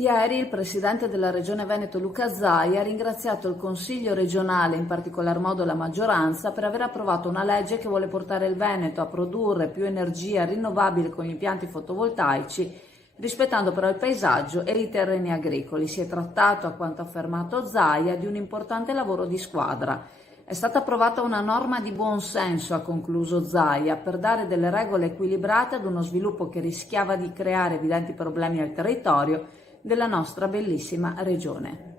Ieri il presidente della Regione Veneto Luca Zaia ha ringraziato il Consiglio regionale, in particolar modo la maggioranza, per aver approvato una legge che vuole portare il Veneto a produrre più energia rinnovabile con gli impianti fotovoltaici, rispettando però il paesaggio e i terreni agricoli. Si è trattato, a quanto affermato Zaia, di un importante lavoro di squadra. È stata approvata una norma di buon senso, ha concluso Zaia, per dare delle regole equilibrate ad uno sviluppo che rischiava di creare evidenti problemi al territorio della nostra bellissima regione.